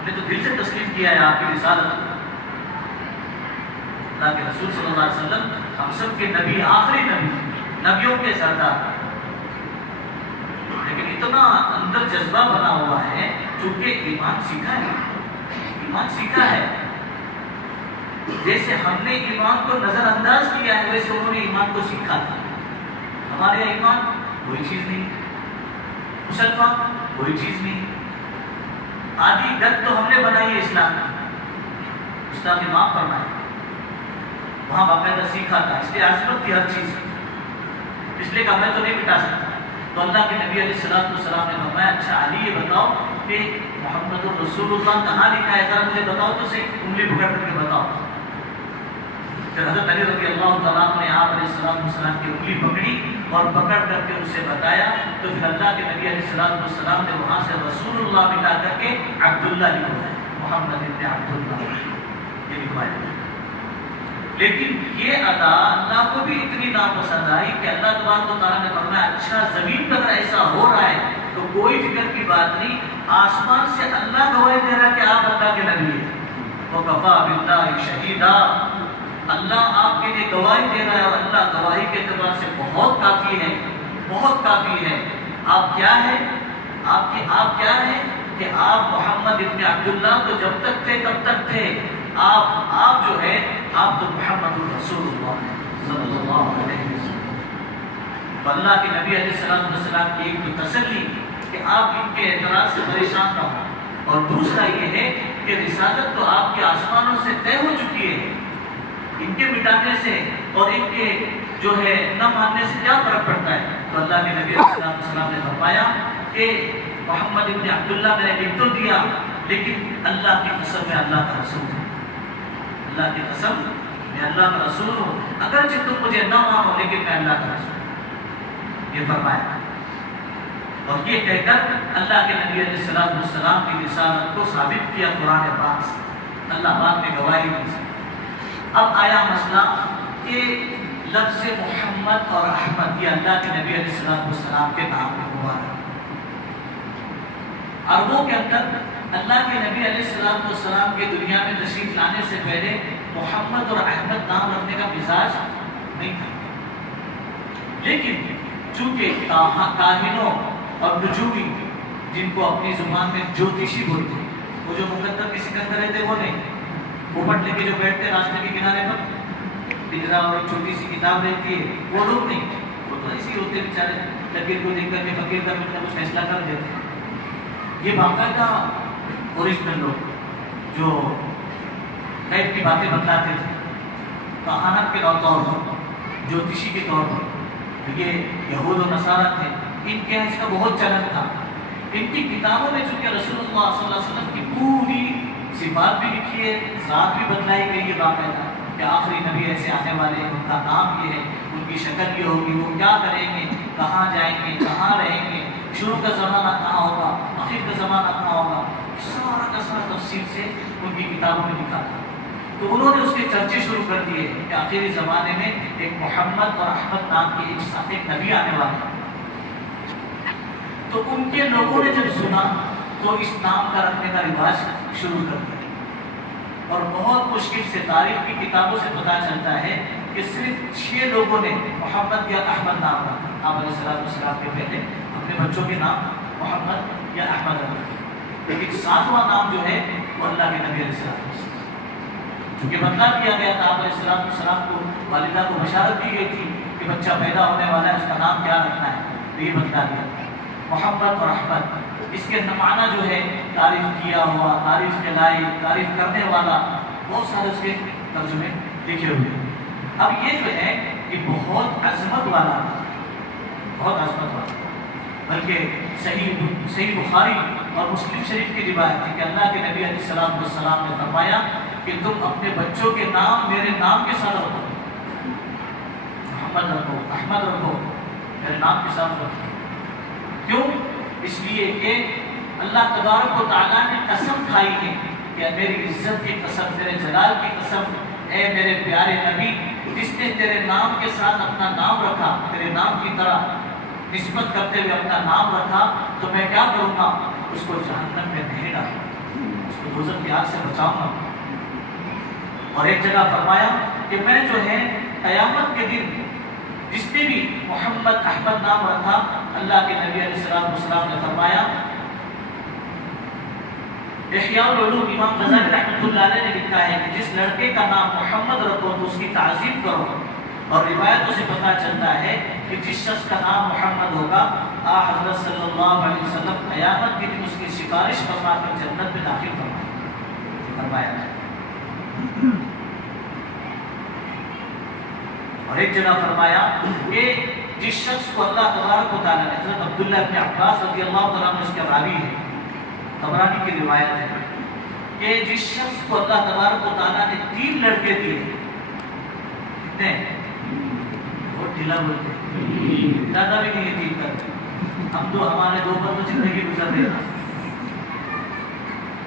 ہم نے تو دل سے تسلیم کیا ہے آپ کی رسالت. اللہ کے رسول صلی اللہ علیہ وسلم ہم سب کے نبی، آخری نبی، نبیوں کے سردار. لیکن اتنا اندر جذبہ بنا ہوا ہے چونکہ ایمان سیکھا ہے، ایمان سیکھا ہے. جیسے ہم نے ایمان کو نظر انداز کیا ہے ویسے انہوں نے ایمان کو سیکھا تھا. ہمارے ایمان کوئی چیز نہیں، مسلمان کوئی چیز نہیں. آدھی گت تو ہم نے بنائی ہے اسلام کی، استاد نے معاف فرمایا، وہاں باقاعدہ سیکھا تھا. اس لیے عظمت تھی ہر چیز، اس لیے کہا میں تو نہیں مٹا سکتا. تو اللہ کے نبی علیہ السلام نے فرمایا اچھا علی یہ بتاؤ کہ محمد الرسول اللہ کہاں لکھا ہے، ذرا مجھے بتاؤ تو صحیح، انگلی پکڑ کر کے بتاؤ. پھر حضرت علی رضی اللہ تعالیٰ نے آپ علیہ السلام کی انگلی پکڑی اور پکڑ کر کے اسے بتایا. تو پھر اللہ کے نبی علیہ السلام نے وہاں سے رسول اللہ مٹا کر کے عبداللہ لکھا ہے، محمد ابن عبداللہ یہ لکھوایا. لیکن یہ ادا اللہ کو بھی اتنی ناپسند آئی کہ اللہ تبارک و تعالیٰ نے فرمایا اچھا زمین پر ایسا ہو رہا ہے تو کوئی فکر کی بات نہیں، آسمان سے اللہ گواہی دے رہا ہے کہ آپ اللہ کے نبی ہیں. وَكَفَى بِاللَّهِ شَهِيدًا، اللہ آپ کے لیے گواہی دے رہا ہے اور اللہ گواہی کے اعتبار سے بہت کافی ہے، بہت کافی ہے. آپ کیا ہے؟ آپ کیا ہے کہ آپ محمد ابن عبداللہ تو جب تک تھے تب تک تھے. آپ جو ہے آپ تو محمد الرسول اللہ صلی اللہ علیہ وسلم. تو اللہ کے نبی علیہ السلام کی ایک تو تسلی کہ آپ ان کے اعتراض سے پریشان نہ ہوں، اور دوسرا یہ ہے کہ رسالت تو آپ کے آسمانوں سے طے ہو چکی ہے. ان کے مٹانے سے اور ان کے جو ہے نہ ماننے سے کیا فرق پڑتا ہے. تو اللہ کے نبی علیہ السلام نے فرمایا کہ محمد ابن عبداللہ میں نے لکھ تو دیا لیکن اللہ کی قسم میں اللہ کا رسول ہوں، اللہ کی قسم میں اللہ کا رسول ہوں، اگرچہ تم مجھے نہ مانو لیکن میں اللہ کا رسول ہوں، یہ فرمایا. اور یہ کہہ کر اللہ کے نبی علیہ السلام کی رسالت کو ثابت کیا قرآن پاک سے، اللہ پاک نے گواہی دی. اب آیا مسئلہ کہ لفظ محمد اور احمد یہ اللہ کے نبی علیہ السلام کے نام میں ہوا ہے. عربوں کے اندر اللہ کے نبی علیہ السلام کے دنیا میں تشریف لانے سے پہلے محمد اور احمد نام رکھنے کا مزاج نہیں تھا. لیکن چونکہ کاہنوں اور نجومی جن کو اپنی زبان میں جوتشی بولتے ہیں، وہ جو مقدر کے سکندر رہتے وہ نہیں، اوپٹ لے کے جو بیٹھتے راستے کے کنارے پر پنجرا اور ایک چھوٹی سی کتاب رہتی ہے، وہ لوگ نہیں، وہ تو ایسے ہی ہوتے بیچارے، لکیر کو دیکھ کر کے فقیر کا کچھ نہ کچھ فیصلہ کر دیتے ہیں. یہ باقاعدہ اوریجنل لوگ جو غیب کی باتیں بتلاتے تھے، کہانت کے طور پر، جوتشی کے طور پر، یہ یہود و نصارہ تھے، ان کے اس کا بہت چلن تھا. ان کی کتابوں میں چونکہ رسول اللہ صلی اللہ علیہ وسلم کی پوری صفات بھی لکھی ہے، ذات بھی بتلائی گئی ہے باقاعدہ کہ آخری نبی ایسے آنے والے ہیں، ان کا نام یہ ہے، ان کی شکل یہ ہوگی، وہ کیا کریں گے، کہاں جائیں گے، کہاں رہیں گے، شروع کا زمانہ کہاں ہوگا، آخر کا زمانہ کہاں ہوگا، سارا کا سارا تفصیل سے ان کی کتابوں میں لکھا تھا. تو انہوں نے اس کے چرچے شروع کر دیے کہ آخری زمانے میں ایک محمد اور احمد نام کے ایک نبی آنے والے ہیں. تو ان کے لوگوں نے جب سنا تو اس نام کا رکھنے کا رواج شروع کر دیا. اور بہت مشکل سے تاریخ کی کتابوں سے پتہ چلتا ہے کہ صرف 6 لوگوں نے محمد یا احمد نام رکھا. آپ علیہ السلام کے پہلے اپنے بچوں کے نام محمد یا احمد رکھا، لیکن 7واں نام جو ہے وہ اللہ کے نبی علیہ السلام چونکہ بدلا کیا گیا تھا. آپ علیہ السلام کو والدہ کو بشارت دی گئی تھی کہ بچہ پیدا ہونے والا ہے، اس کا نام کیا رکھنا ہے، تو یہ بدلا دیا محمد اور احمد. اس کے معنی جو ہے تعریف کیا ہوا، تعریف کے لائق، تعریف کرنے والا، بہت سارے اس کے ترجمے لکھے ہوئے. اب یہ جو ہے یہ بہت عظمت والا، بہت عظمت والا، بلکہ صحیح بخاری اور مسلم شریف کی روایت ہے کہ اللہ کے نبی علیہ السلام نے فرمایا کہ تم اپنے بچوں کے نام میرے نام کے ساتھ رکھو، محمد رکھو، احمد رکھو، میرے نام کے ساتھ رکھو. کیوں؟ اس لیے کہ اللہ تبارک و تعالیٰ نے قسم کھائی ہے کہ میری عزت کی قسم، تیرے جلال کی قسم، اے میرے پیارے نبی، جس نے تیرے نام کے ساتھ اپنا نام رکھا، تیرے نام کی طرح نسبت کرتے ہوئے اپنا نام رکھا، تو میں کیا کروں گا، اس کو جہنم میں نہیں ڈالوں گا، اس کو دوزخ کی آگ سے بچاؤں گا. اور ایک جگہ فرمایا کہ میں جو ہے قیامت کے دن جس نے بھی محمد احمد نام رکھا، اللہ کے نبی علیہ السلام نے فرمایا، احیاء العلوم امام غزالی رحمۃ اللہ علیہ نے لکھا ہے کہ جس لڑکے کا نام محمد رکھو تو اس کی تعظیم کرو. اور روایتوں سے پتہ چلتا ہے کہ جس شخص کا نام محمد ہوگا، حضرت صلی اللہ علیہ وسلم قیامت کے دن اس کی سفارش فرما کر جنت میں داخل فرمایا. اور ایک جگہ فرمایا کہ جس شخص کو اللہ تبارک و تعالیٰ نے، حضرت عبداللہ ابن عباس رضی اللہ تعالیٰ عنہ اس کے راوی ہے، طبرانی کی روایت ہے کہ جس شخص کو اللہ تبارک و تعالیٰ نے 3 لڑکے دیے، کتنے؟ بہت ڈھیلا بولتے، زیادہ بھی نہیں 3 کرتے، ہم تو ہمارے 2 پر تو زندگی گزر رہے ہیں.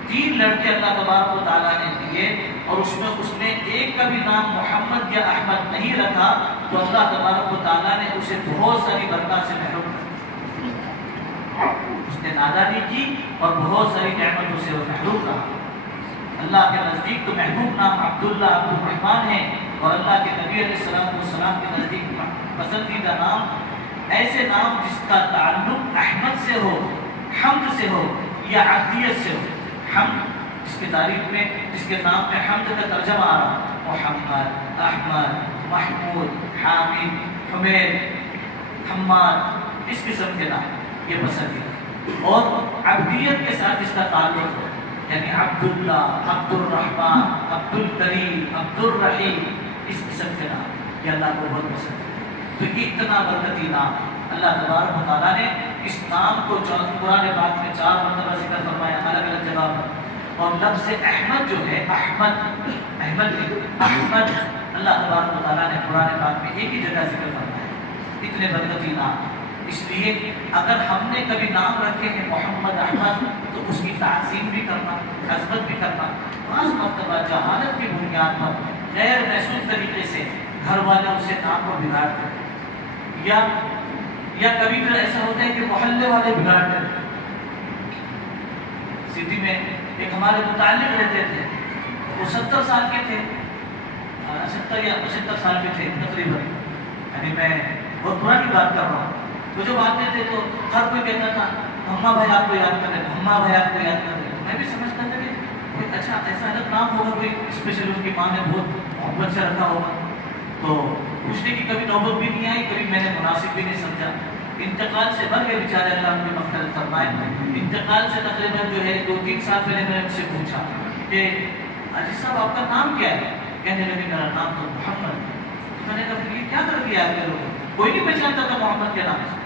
3 لڑکے اللہ تبارک و تعالیٰ نے دیے اور اس میں ایک کا بھی نام محمد یا احمد نہیں رکھا تو اللہ تبارک و تعالیٰ نے اسے بہت ساری برکات سے محروم کیا. اس نے نادانی کی اور بہت ساری نعمتوں سے وہ محروم رہا. اللہ کے نزدیک تو محبوب نام عبداللہ عبد الرحمن ہے، اور اللہ کے نبی علیہ السلام کے نزدیک پسندیدہ نام ایسے نام جس کا تعلق احمد سے ہو، حمد سے ہو یا عبدیت سے ہو. حمد جس کی تعریف میں، جس کے نام میں حمد کا ترجمہ آ رہا، محمد، احمد، محمود، حامد، حمید، حماد، اس قسم کے نام یہ پسندیدہ. اور عبدیت کے ساتھ اس کا تعلق ہو، یعنی عبداللہ، عبد الرحمن، عبد الکریم، عبد الرحیم، اس قسم کے نام یہ اللہ کو بہت پسند ہے. تو یہ اتنا برکتی نام اللہ تبارک و تعالیٰ نے اس نام کو قرآن پاک میں 4 مرتبہ ذکر فرمایا الگ الگ جگہ پر. اور لفظ احمد جو ہے، احمد احمد اللہ تبارک و تعالیٰ نے قرآن پاک میں ایک ہی جگہ ذکر فرمایا. اتنے برکتی نام، اس لیے اگر ہم نے کبھی نام رکھے ہیں محمد احمد تو اس کی تعظیم بھی کرنا، عظمت بھی کرنا. بعض مرتبہ جہالت کی بنیاد پر غیر محسوس طریقے سے گھر والے اسے نام کو بگاڑتے ہیں، یا کبھی پھر ایسا ہوتا ہے کہ محلے والے بگاڑتے ہیں. سٹی میں ایک ہمارے متعلق رہتے تھے، وہ 70 سال کے تھے، 70 یا 75 سال کے تھے تقریباً، یعنی میں بہت پرانی بات کر رہا ہوں. وہ جب آتے تھے تو ہر کوئی کہتا تھا مما بھائی آپ کو یاد کر رہے، مما بھائی آپ کو یاد کر رہے. میں بھی سمجھتا تھا کہ کوئی اچھا ایسا الگ نام ہوگا، کوئی اسپیشل ان کی ماں نے بہت محبت سے رکھا ہوگا. تو پوچھنے کی کبھی نوبت بھی نہیں آئی، کبھی میں نے مناسب بھی نہیں سمجھا. انتقال سے بھر گئے بیچارے، اللہ ان کی مغفرت فرمائے. انتقال سے تقریباً جو ہے 2-3 سال پہلے میں نے ان سے پوچھا کہ عزیز صاحب آپ کا نام کیا ہے؟ کہنے لگے میرا نام تو محمد. میں نے کہا پھر یہ کیا کر دیا آپ کے لوگوں؟ کوئی نہیں پہچانتا تھا محمد کے نام سے.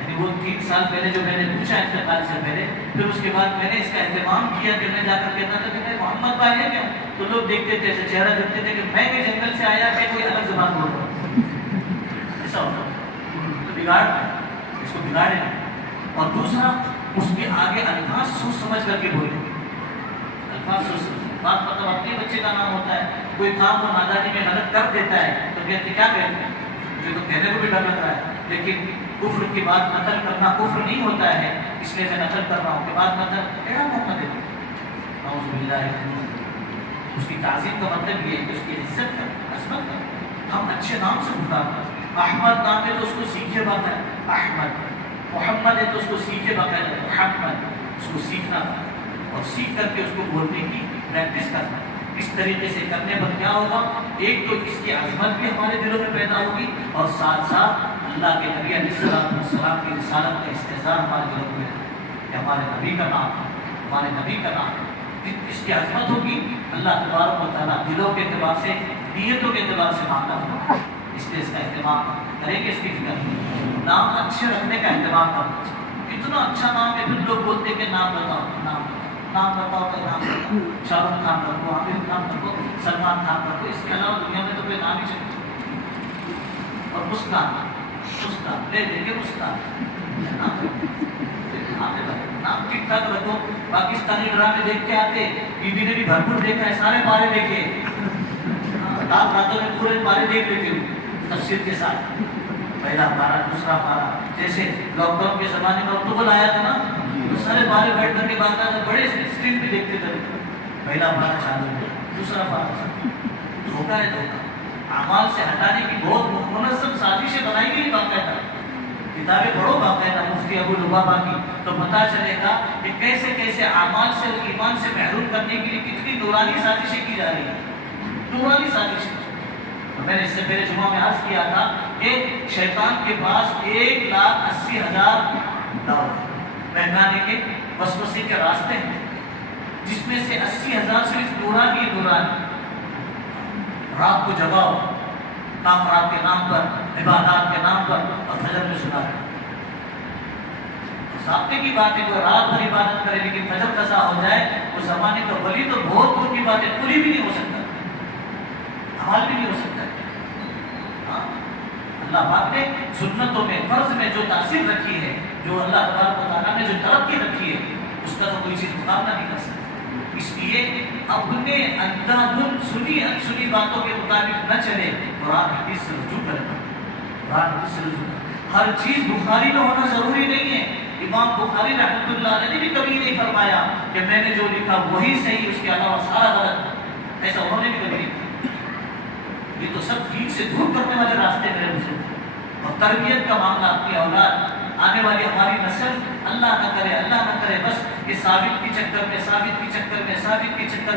یعنی وہ 3 سال پہلے جو میں نے پوچھا انتقال سے پہلے، پھر اس کے بعد میں نے اس کا اہتمام کیا کہ میں جا کر کہتا تھا کہ میں محمد بھائی ہے کیا؟ تو لوگ دیکھتے تھے، ایسے چہرہ دیکھتے تھے کہ میں بھی جنگل سے آیا کہ کوئی الگ زبان بول رہا ہوں. ایسا ہوتا تو بگاڑ اس کو بگاڑے. اور دوسرا اس کے آگے الفاظ سوچ سمجھ کر کے بولے. الفاظ سوچ سمجھ، بات مطلب اپنے بچے کا نام ہوتا ہے، کوئی کام کو نادانی میں غلط کر دیتا ہے تو کہتے کیا کہتے ہیں؟ مجھے تو کہنے کو بھی ڈر لگ رہا ہے، لیکن کفر کی بات نقل کرنا کفر نہیں ہوتا ہے، اس لیے میں نقل کر رہا ہوں کہ بات نقل ایڑا محمد ہے. اعوذ باللہ. اس کی تعظیم کا مطلب یہ ہے کہ اس کی عزت کر، عظمت کر. ہم اچھے نام سے پکارتے ہیں. احمد نام ہے تو اس کو سیکھے باقاعدہ احمد. محمد ہے تو اس کو سیکھے باقاعدہ محمد. اس کو سیکھنا اور سیکھ کر کے اس کو بولنے کی پریکٹس کرنا. اس طریقے سے کرنے پر کیا ہوگا؟ ایک تو اس کی عظمت بھی ہمارے دلوں میں پیدا ہوگی، اور ساتھ ساتھ اللہ کے نبی علیہ السلام کی رسالت کا استحضار ہمارے دلوں میں ہے کہ ہمارے نبی کا نام، ہمارے نبی کا نام. اس کی عظمت ہوگی. اللہ تبارک و تعالیٰ دلوں کے اعتبار سے، نیتوں کے اعتبار سے مانگا ہوگا. اس لیے اس کا اہتمام کریں گے. اس کی فکر نام اچھے رکھنے کا اہتمام کرنا. اتنا اچھا نام ہے پھر لوگ بولتے کہ نام بتاؤ، نام بتاؤ تو نام بتاؤ. شاہ رخ خان رکھو، عامر خان رکھو، سلمان خان رکھو. اس کے علاوہ دنیا میں تو کوئی نام ہی چاہیے. اور مسکان لے دیں گے، مسکان نام ٹھیک ٹھاک رکھو. پاکستانی ڈرامے دیکھ کے آتے، بیوی نے بھی بھرپور دیکھا ہے، سارے پارے دیکھے، رات راتوں میں پورے پارے دیکھ لیتے ہو تفسیر کے ساتھ. پہلا پارا، دوسرا پارا. جیسے لاک ڈاؤن کے زمانے میں اردو بول آیا تھا نا، سارے بارے بیٹھ کر کے باقاعدہ بڑے اسکرین پہ دیکھتے تھے، پہلا پارا چالو ہے، دوسرا پارا چالو، دھوکہ ہے دھوکہ۔ اعمال سے ہٹانے کی بہت منظم سازشیں بنائی گئی باقاعدہ، کتابیں پڑھو باقاعدہ مفتی ابو لبابہ کی تو پتہ چلے گا کہ کیسے کیسے اعمال سے اور ایمان سے محروم کرنے کے لیے کتنی نورانی سازشیں کی جا رہی ہیں، نورانی سازشیں۔ میں نے اس سے پہلے جمعہ میں عرض کیا تھا کہ شیطان کے پاس 1,80,000 داؤ بہکانے کے وسوسے کے راستے ہیں، جس میں سے 80,000 صرف نورانی نورانی۔ رات کو جگاؤ کافرات کے نام پر، عبادات کے نام پر، اور فجر میں سنا ہے۔ ضابطے کی بات ہے کوئی رات بھر عبادت کرے لیکن فجر قضا ہو جائے، اس زمانے کا ولی تو بہت دور کی بات ہے، پوری بھی نہیں ہو سکتا، عمل بھی نہیں ہو سکتا ہے۔ اللہ پاک نے سنتوں میں فرض میں جو تاثیر رکھی ہے، جو اللہ تبارک و تعالیٰ نے جو ترقی رکھی ہے، اس کا تو کوئی چیز مقابلہ نہیں کر سکتی۔ اس لیے اپنے اندھا دھن سنی انسنی باتوں کے مطابق نہ چلے، قرآن حدیث سے رجوع کرے، قرآن حدیث سے رجوع کرے۔ ہر چیز بخاری میں ہونا ضروری نہیں ہے۔ امام بخاری رحمۃ اللہ علیہ نے بھی کبھی نہیں فرمایا کہ میں نے جو لکھا وہی صحیح، اس کے علاوہ سارا غلط، ایسا انہوں نے بھی کبھی نہیں کہا۔ یہ تو سب دین سے دور کرنے والے راستے میرے بزرگ، اور تربیت کا معاملہ اپنی اولاد آنے والی ہماری نسل، اللہ نہ کرے بس یہ ثابت کے چکر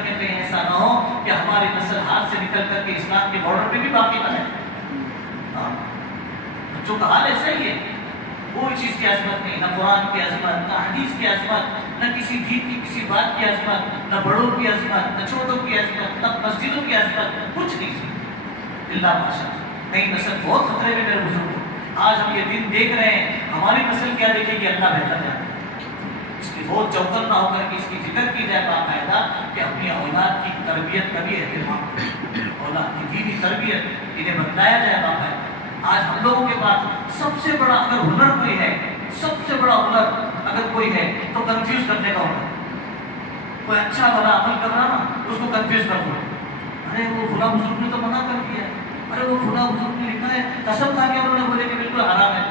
میں کہیں ایسا نہ ہو کہ ہماری نسل ہاتھ سے نکل کر کے اسلام کے بارڈر پہ بھی باقی نہ رہے۔ بچوں کا حال ایسا ہی ہے، کوئی چیز کی عظمت نہیں، نہ قرآن کی عظمت، نہ حدیث کی عظمت، نہ کسی دین کی کسی بات کی عظمت، نہ بڑوں کی عظمت، نہ چھوٹوں کی عظمت، نہ مسجدوں کی عظمت، کچھ نہیں اللہ ماشاء اللہ۔ نئی نسل بہت خطرے میں میرے بزرگ، آج ہم یہ دن دیکھ رہے ہیں، ہماری نسل کیا دیکھے گی اللہ بہتر جانتا ہے۔ اس کی بہت چوکن نہ ہو کر کے اس کی ذکر کی جائے باقاعدہ کہ اپنی اولاد کی تربیت کا بھی اہتمام، اولاد کی دینی تربیت انہیں بتلایا جائے باقاعدہ۔ آج ہم لوگوں کے پاس سب سے بڑا اگر ہنر کوئی ہے، سب سے بڑا ہنر اگر کوئی ہے تو کنفیوز کرنے کا ہنر۔ کوئی اچھا بھلا عمل کر رہا نا، اس کو کنفیوز کر دو، ارے وہ فلاں بزرگ نے تو منع کر دیا ہے، ارے وہ فلاں بزرگ نے لکھا ہے، قسم کھا کے انہوں نے بولے کہ بالکل حرام ہے۔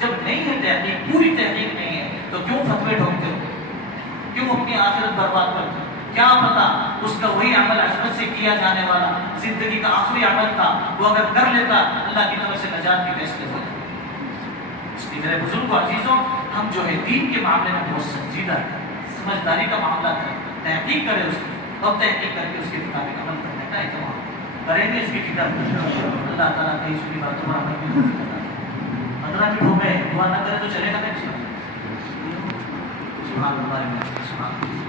جب نہیں ہے تحقیق، پوری تحقیق نہیں ہے تو کیوں فتوے ڈھونکتے ہو، کیوں اپنی آخرت برباد کرتے ہو؟ کیا پتا اس کا وہی عمل عصمت سے کیا جانے والا زندگی کا آخری عمل تھا، وہ اگر کر لیتا اللہ کی طرف سے نجات کے فیصلے ہو جاتے۔ اس لیے میرے بزرگ و عزیزوں، ہم جو ہے دین کے معاملے میں بہت سنجیدہ ہے، سمجھداری کا معاملہ ہے، تحقیق کرے اس کی، اور تحقیق کر کے اس کے مطابق عمل کرنے کا اہتمام کریں گے، اس کی فکر اللہ تعالیٰ کی اس کی باتوں پر عمل بھی ہوتا ہے۔ 15 منٹ ہو گئے، دعا نہ کرے تو چلے گا نہیں۔ سبحان اللہ، سبحان اللہ۔